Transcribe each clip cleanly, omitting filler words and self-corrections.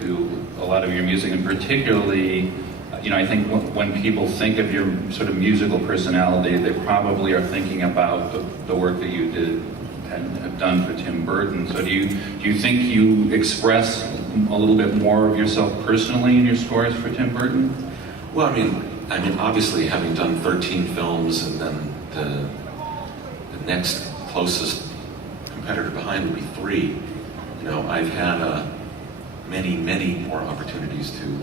to a lot of your music, and particularly, I think when people think of your sort of musical personality, they probably are thinking about the work that you did and have done for Tim Burton. So do you think you express a little bit more of yourself personally in your scores for Tim Burton? Well, I mean, obviously, having done 13 films, and then the next closest competitor behind would be 3. I've had many, many more opportunities to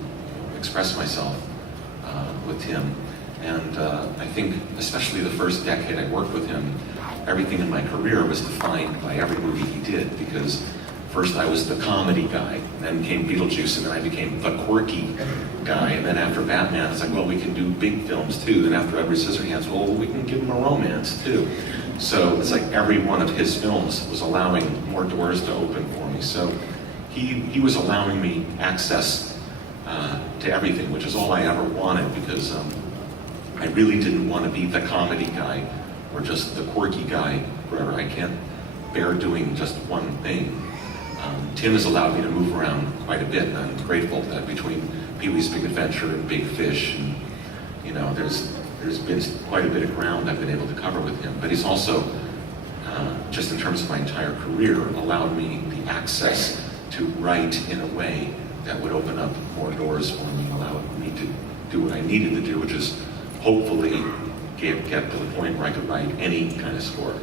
express myself with Tim. And I think, especially the first decade I worked with him, everything in my career was defined by every movie he did, because first I was the comedy guy, then came Beetlejuice, and then I became the quirky guy, and then after Batman, it's like, well, we can do big films too. Then after Edward Scissorhands, well, we can give him a romance too. So it's like every one of his films was allowing more doors to open for me. So he was allowing me access to everything, which is all I ever wanted, because I really didn't want to be the comedy guy or just the quirky guy forever. I can't bear doing just one thing. Tim has allowed me to move around quite a bit, and I'm grateful that between Pee-wee's Big Adventure and Big Fish, and there's been quite a bit of ground I've been able to cover with him. But he's also, just in terms of my entire career, allowed me the access to write in a way that would open up more doors for me, allow me to do what I needed to do, which is hopefully get to the point where I could write any kind of score.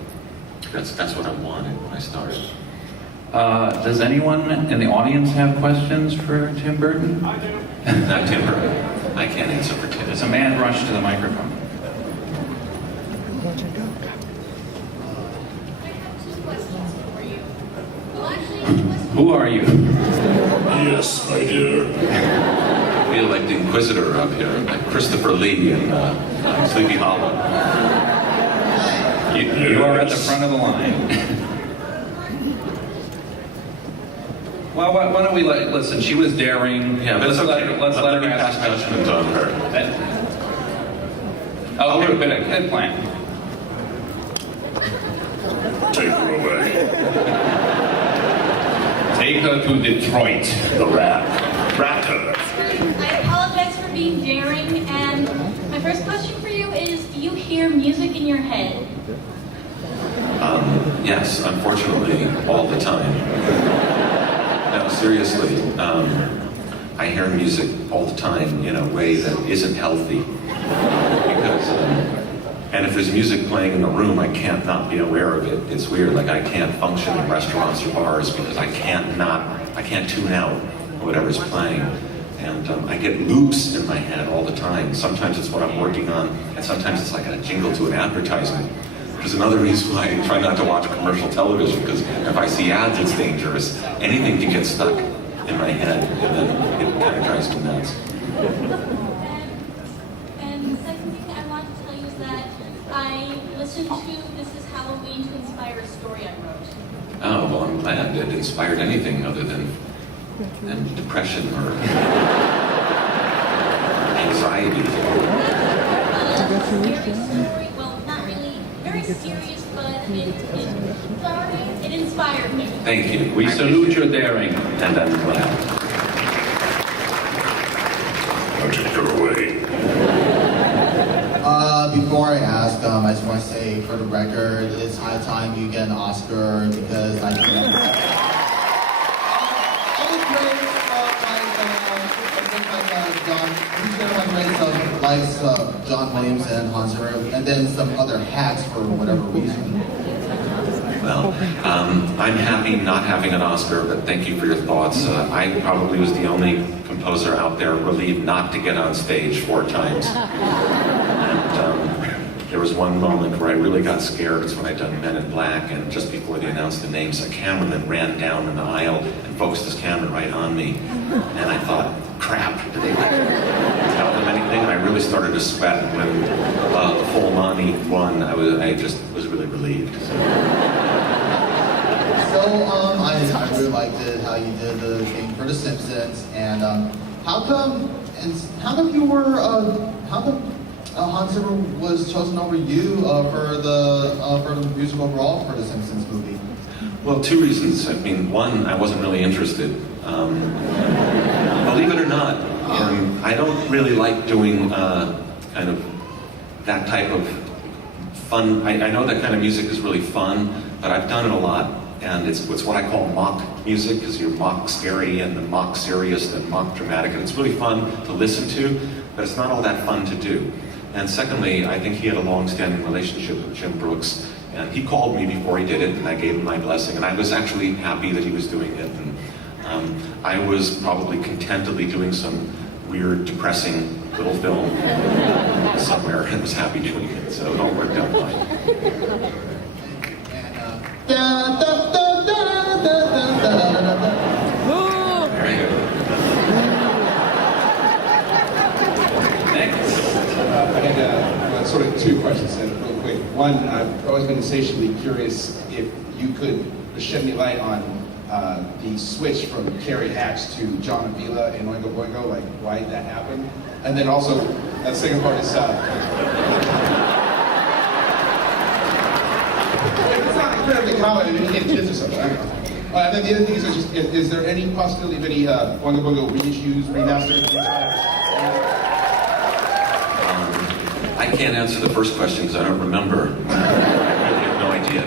That's what I wanted when I started. Does anyone in the audience have questions for Tim Burton? I do. Not Tim Burton. I can't answer for Tim. There's a man rush to the microphone. Who are you? Yes, my dear. I feel like the Inquisitor up here, like Christopher Lee in Sleepy Hollow. You are at the front of the line. Well, why don't we listen? She was daring. Yeah, but let's let her me pass ask judgment on her. Good plan. Take her away. Take her to Detroit. The rat her. I apologize for being daring, and my first question for you is, do you hear music in your head? Yes, unfortunately, all the time. No, seriously, I hear music all the time in a way that isn't healthy. Because, and if there's music playing in the room, I can't not be aware of it. It's weird, like I can't function in restaurants or bars because I can't tune out whatever's playing. And I get loops in my head all the time. Sometimes it's what I'm working on, and sometimes it's like a jingle to an advertisement. Which is another reason why I try not to watch commercial television, because if I see ads, it's dangerous. Anything can get stuck in my head, and then it kind of drives me nuts. And the second thing I want to tell you is that I listened to This Is Halloween to inspire a story I wrote. Oh, well, I'm glad it inspired anything other than depression or anxiety. Scary story, well, not really very serious, but it inspired me. Thank you. We salute your daring. And I'm glad. I'll take her away. Before I ask, I just want to say, for the record, it's high time you get an Oscar, because I think John Williams and Hans Zimmer, and then some other hacks for whatever reason. Well, I'm happy not having an Oscar, but thank you for your thoughts. I probably was the only composer out there relieved not to get on stage 4 times. And there was one moment where I really got scared. It's when I'd done Men in Black, and just before they announced the names, a cameraman ran down an aisle and focused his camera right on me. And I thought, crap, did they tell them anything? And I really started to sweat. When the full Monty won, I just was really relieved. So, I really liked it, how you did the thing for The Simpsons, and how come Hans Zimmer was chosen over you for the musical role for The Simpsons movie? Well, 2 reasons. I mean, one, I wasn't really interested. I don't really like doing kind of that type of fun. I know that kind of music is really fun, but I've done it a lot. And it's what I call mock music, because you're mock scary and then mock serious and mock dramatic. And it's really fun to listen to, but it's not all that fun to do. And secondly, I think he had a long-standing relationship with Jim Brooks. And he called me before he did it, and I gave him my blessing. And I was actually happy that he was doing it. And I was probably contentedly doing some weird, depressing little film somewhere and was happy doing it. So it all worked out fine. Da, da, da, da, da, da, da, da, da. Very good. Next. I had sort of two questions then, real quick. One, I've always been insatiably curious if you could shed any light on the switch from Carrie Hatch to John Avila in Oingo Boingo, like why that happened. And then also, the second part is, if it's not incredibly common in kids or something, I don't know. And then the other thing is, just, is there any possibility of any Oingo Boingo reissues, remasters? I can't answer the first question because I don't remember. I really have no idea.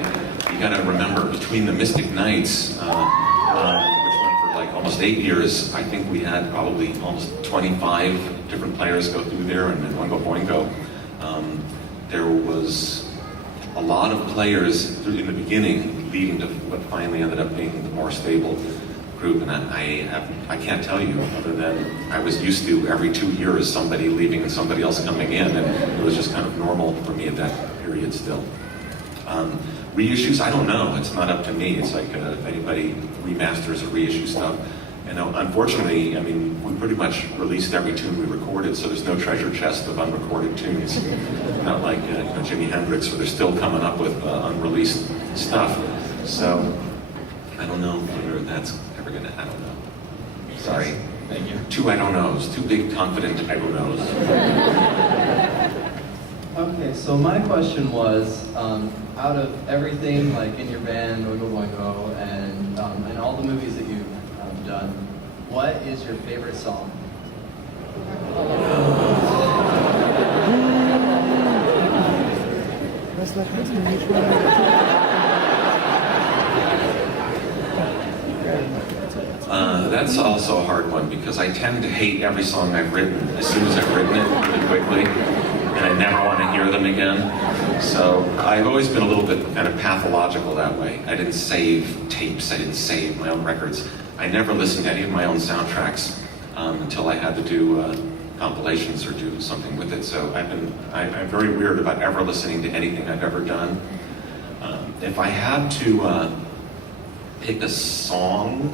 You gotta remember, between the Mystic Knights, which went for like almost 8 years, I think we had probably almost 25 different players go through there, and in Oingo Boingo, there was a lot of players in the beginning, leading to what finally ended up being the more stable group. And I can't tell you, other than I was used to every 2 years somebody leaving and somebody else coming in, and it was just kind of normal for me at that period still. Reissues, I don't know. It's not up to me. It's like if anybody remasters or reissue stuff. And unfortunately, I mean, we pretty much released every tune we recorded, so there's no treasure chest of unrecorded tunes. Not like Jimi Hendrix, where they're still coming up with unreleased stuff. So I don't know whether that's ever gonna. I don't know. Sorry. Thank you. Two I don't knows. Two big confident I don't knows. Okay, so my question was, out of everything, like in your band, Oingo Boingo, and all the movies that you've done, what is your favorite song? That's also a hard one because I tend to hate every song I've written as soon as I've written it really quickly, and I never want to hear them again. So I've always been a little bit kind of pathological that way. I didn't save tapes, I didn't save my own records. I never listened to any of my own soundtracks until I had to do compilations or do something with it. So I'm very weird about ever listening to anything I've ever done. If I had to pick a song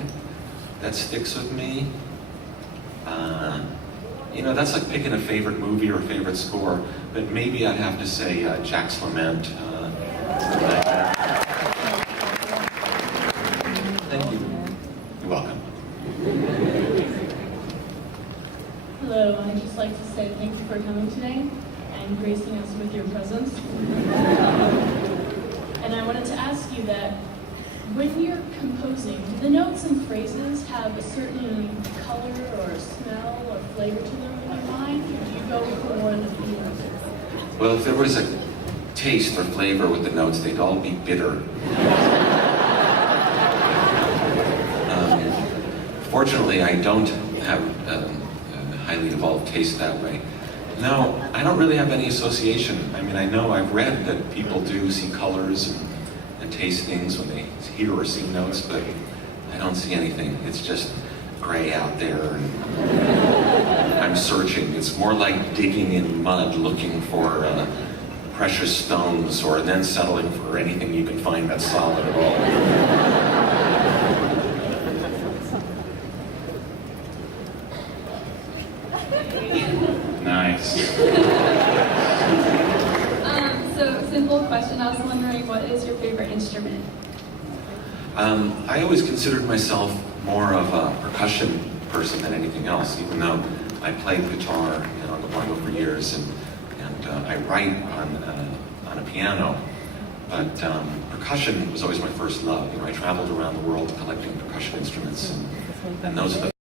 that sticks with me, that's like picking a favorite movie or a favorite score, but maybe I'd have to say Jack's Lament. Thank you. You're welcome. Hello, I'd just like to say thank you for coming today and gracing us with your presence. And I wanted to ask you that when you're composing, do the notes and phrases have a certain color or smell or flavor to them in your mind, or do you go for one of the Well, if there was a taste or flavor with the notes, they'd all be bitter. Fortunately, I don't have a highly evolved taste that way. No, I don't really have any association. I mean, I know I've read that people do see colors and taste things when they hear or see notes, but I don't see anything. It's just gray out there, and I'm searching. It's more like digging in mud looking for precious stones, or then settling for anything you can find that's solid at all. Nice. So, simple question. I was wondering, what is your favorite instrument? I always considered myself more of a percussion person than anything else, even though I played guitar on the boingo for years, and I write on a piano. But percussion was always my first love. I traveled around the world collecting percussion instruments, and those are the